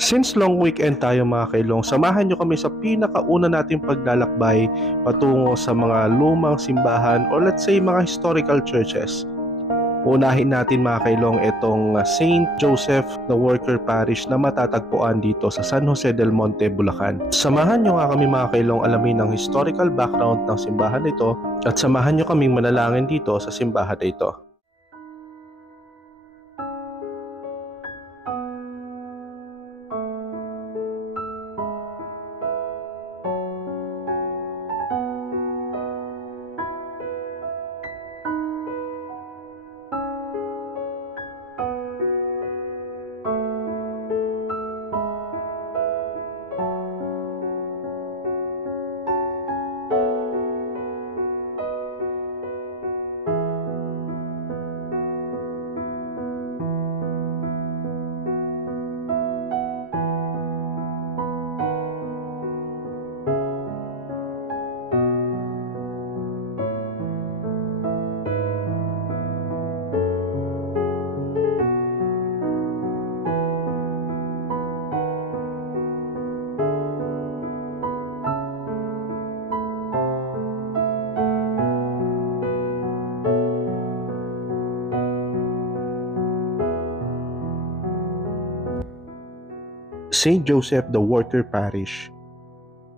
Since long weekend tayo mga kailong, samahan nyo kami sa pinakauna nating paglalakbay patungo sa mga lumang simbahan or let's say mga historical churches. Unahin natin mga kailong itong Saint Joseph the Worker Parish na matatagpuan dito sa San Jose del Monte, Bulacan. Samahan nyo nga kami mga kailong alamin ang historical background ng simbahan ito at samahan nyo kaming manalangin dito sa simbahan ito. Saint Joseph the Worker Parish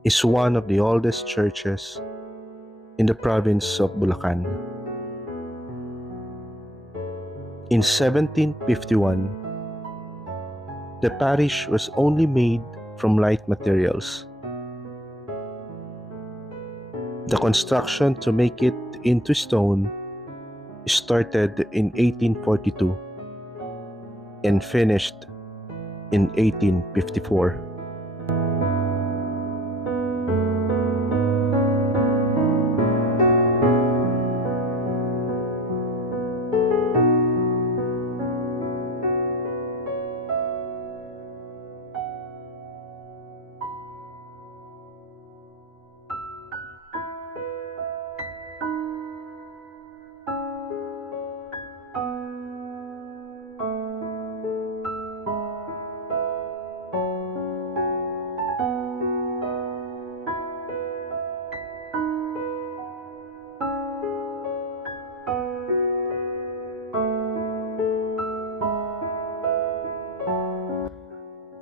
is one of the oldest churches in the province of Bulacan. In 1751, the parish was only made from light materials. The construction to make it into stone started in 1842 and finished in 1854.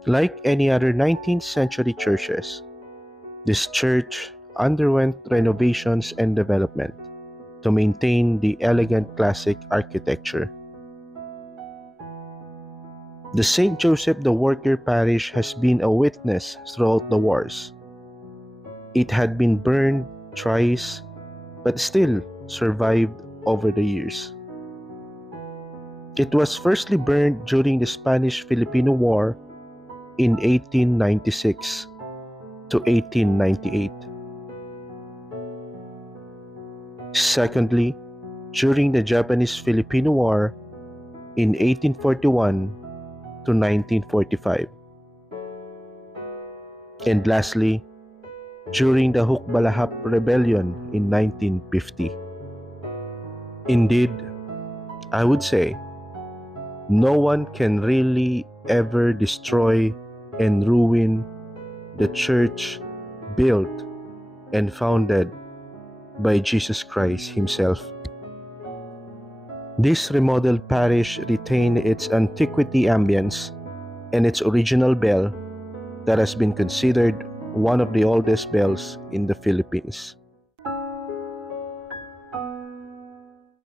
Like any other 19th century churches, this church underwent renovations and development to maintain the elegant classic architecture. The Saint Joseph the Worker Parish has been a witness throughout the wars. It had been burned thrice, but still survived over the years. It was firstly burned during the Spanish-Filipino War in 1896 to 1898. Secondly, during the Japanese-Filipino War in 1841 to 1945. And lastly, during the Hukbalahap Rebellion in 1950. Indeed, I would say, no one can really ever destroy and ruin the church built and founded by Jesus Christ Himself. This remodeled parish retained its antiquity ambience and its original bell that has been considered one of the oldest bells in the Philippines.